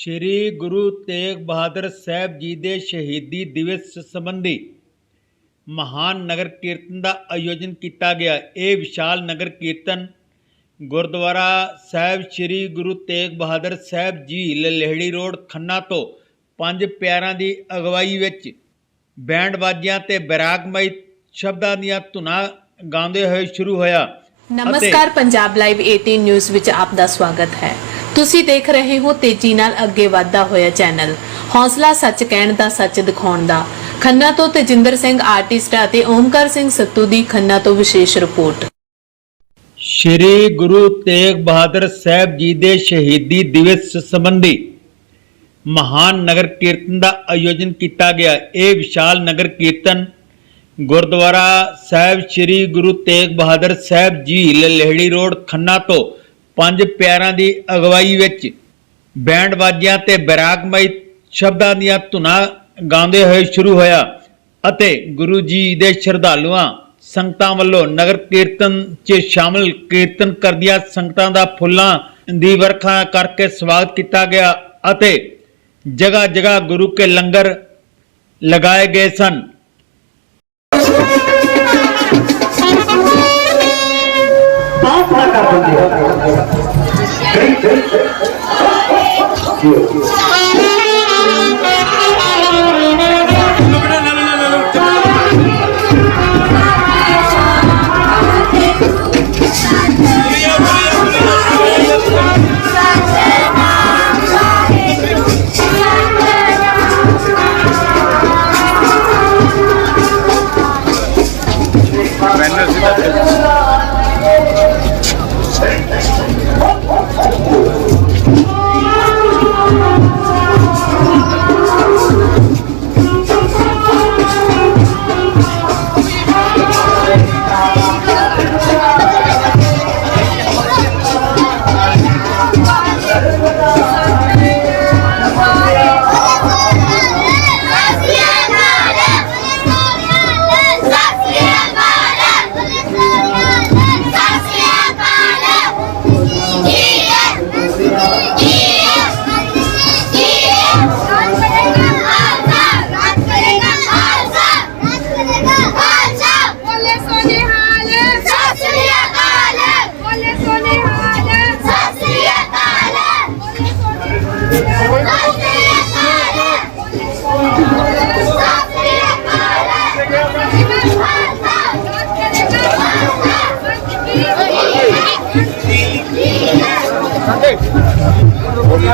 ਸ੍ਰੀ ਗੁਰੂ ਤੇਗ ਬਹਾਦਰ ਸਾਹਿਬ ਜੀ ਦੇ ਸ਼ਹੀਦੀ ਦਿਵਸ ਸੰਬੰਧੀ ਮਹਾਨ ਨਗਰ ਕੀਰਤਨ ਦਾ ਆਯੋਜਨ ਕੀਤਾ ਗਿਆ। ਇਹ ਵਿਸ਼ਾਲ ਨਗਰ ਕੀਰਤਨ ਗੁਰਦੁਆਰਾ ਸਾਹਿਬ ਸ੍ਰੀ ਗੁਰੂ ਤੇਗ ਬਹਾਦਰ ਸਾਹਿਬ ਜੀ ਲਲੇਹੜੀ ਰੋਡ ਖੰਨਾ ਤੋਂ ਪੰਜ ਪਿਆਰਾਂ ਦੀ ਅਗਵਾਈ ਵਿੱਚ ਬੈਂਡ ਬਾਜਿਆਂ ਤੇ ਬੈਰਾਗਮਈ ਸ਼ਬਦਾਂ ਦੀਆਂ ਧੁਨਾਂ ਗਾਉਂਦੇ ਹੋਏ ਸ਼ੁਰੂ ਹੋਇਆ। ਨਮਸਕਾਰ ਪੰਜਾਬ ਲਾਈਵ 18 ਨਿਊਜ਼ ਵਿੱਚ ਆਪ ਦਾ ਸਵਾਗਤ ਹੈ। ਤੁਸੀਂ ਦੇਖ ਰਹੇ ਹੋ ਤੇਜ਼ੀ ਨਾਲ ਅੱਗੇ ਵਧਦਾ ਹੋਇਆ ਚੈਨਲ। ਹੌਸਲਾ ਸੱਚ ਕਹਿਣ ਦਾ ਸੱਚ ਦਿਖਾਉਣ ਦਾ। ਖੰਨਾ ਤੋਂ ਤੇਜਿੰਦਰ ਸਿੰਘ ਆਰਟਿਸਟ ਅਤੇ ਓਮਕਾਰ ਸਿੰਘ ਸੱਤੂ ਦੀ ਖੰਨਾ ਤੋਂ ਵਿਸ਼ੇਸ਼ ਰਿਪੋਰਟ। ਸ੍ਰੀ ਗੁਰੂ ਤੇਗ ਬਹਾਦਰ ਸਾਹਿਬ ਜੀ ਦੇ ਸ਼ਹੀਦੀ ਦਿਵਸ ਸੰਬੰਧੀ ਮਹਾਨ ਨਗਰ ਕੀਰਤਨ ਦਾ ਆਯੋਜਨ ਕੀਤਾ ਗਿਆ। ਇਹ ਵਿਸ਼ਾਲ ਨਗਰ ਕੀਰਤਨ ਗੁਰਦੁਆਰਾ ਸਾਹਿਬ ਸ੍ਰੀ ਗੁਰੂ ਤੇਗ ਬਹਾਦਰ ਸਾਹਿਬ ਜੀ, ਲਲੇਹੜੀ ਰੋਡ, ਖੰਨਾ ਤੋਂ ਪੰਜ ਪਿਆਰਾਂ ਦੀ ਅਗਵਾਈ ਵਿੱਚ ਬੈਂਡ ਬਾਜਿਆਂ ਤੇ ਬੈਰਾਗਮਈ ਸ਼ਬਦਾਂ ਦੀਆਂ ਧੁਨਾਂ ਗਾਉਂਦੇ ਹੋਏ ਸ਼ੁਰੂ ਹੋਇਆ ਅਤੇ ਗੁਰੂ ਜੀ ਦੇ ਸ਼ਰਧਾਲੂਆਂ ਸੰਗਤਾਂ ਵੱਲੋਂ ਨਗਰ ਕੀਰਤਨ 'ਚ ਸ਼ਾਮਲ ਕੀਰਤਨ ਕਰਦੀਆਂ ਸੰਗਤਾਂ ਦਾ ਫੁੱਲਾਂ ਦੀ ਵਰਖਾ ਕਰਕੇ ਸਵਾਗਤ ਕੀਤਾ ਗਿਆ ਅਤੇ ਜਗ੍ਹਾ ਜਗ੍ਹਾ ਗੁਰੂ ਕੇ ਲੰਗਰ ਲਗਾਏ ਗਏ ਸਨ। Aqui, aqui.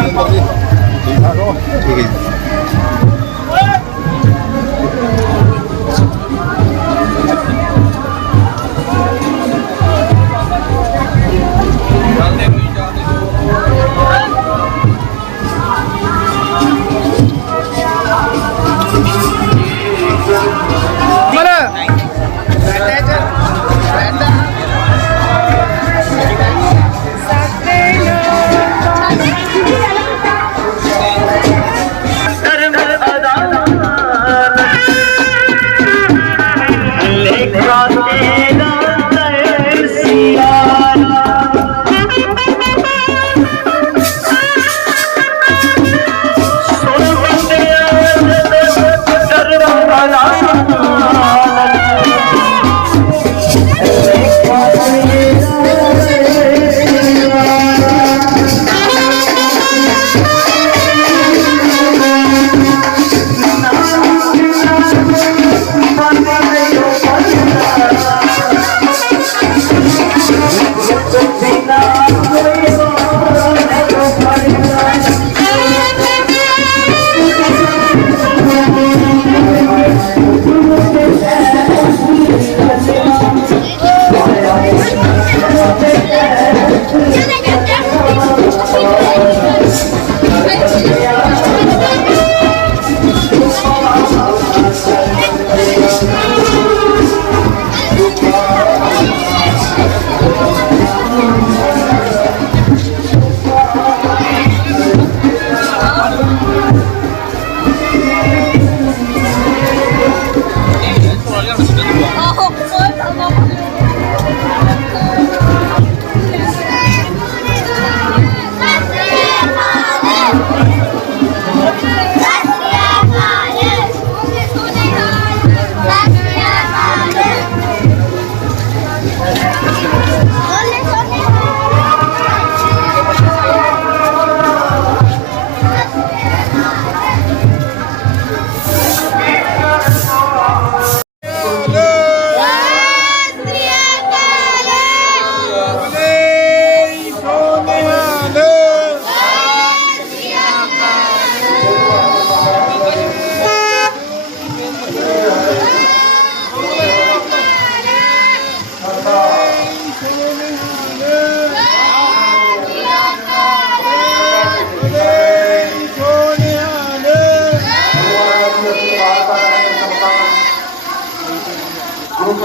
ठीक है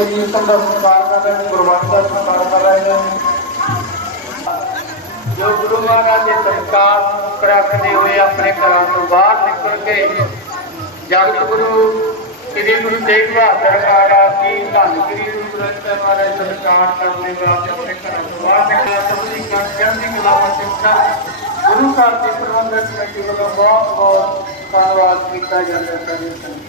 ਕੀਰਤਨ ਦਾ ਸਤਿਕਾਰ ਕਰ ਰਹੇ ਨੇ ਗੁਰਬਾਣੀ ਦਾ ਸਤਿਕਾਰ ਕਰ ਰਹੇ ਨੇ। ਜੋ ਗੁਰੂ ਮਹਾਰਾਜ ਦੇ ਸੰਸਕਾਰ ਪ੍ਰਾਪਤਦੇ ਹੋਏ ਆਪਣੇ ਘਰਾਂ ਤੋਂ ਬਾਹਰ ਨਿਕਲ ਕੇ ਜਗਤ ਗੁਰੂ ਸ੍ਰੀ ਗੁਰੂ ਤੇਗ ਬਹਾਦਰ ਮਹਾਰਾਜ ਜੀ ਧੰਨ ਸ੍ਰੀ ਗੁਰੂ ਗ੍ਰੰਥ ਸਾਹਿਬ ਮਹਾਰਾਜ ਦਾ ਸਤਿਕਾਰ ਕਰਨੇ ਵਾਸਤੇ ਆਪਣੇ ਘਰਾਂ ਤੋਂ ਬਾਹਰ ਨਿਕਲਿਆ ਸਭੀ ਕਰ ਚੜ੍ਹਦੀ ਕਲਾ ਵਿੱਚ ਸਿੱਖਾ ਗੁਰੂ ਘਰ ਦੇ ਪ੍ਰਬੰਧਕ ਕਮੇਟੀ ਵੱਲੋਂ ਬਹੁਤ ਬਹੁਤ ਧੰਨਵਾਦ ਕੀਤਾ ਜਾਂਦਾ ਹੈ।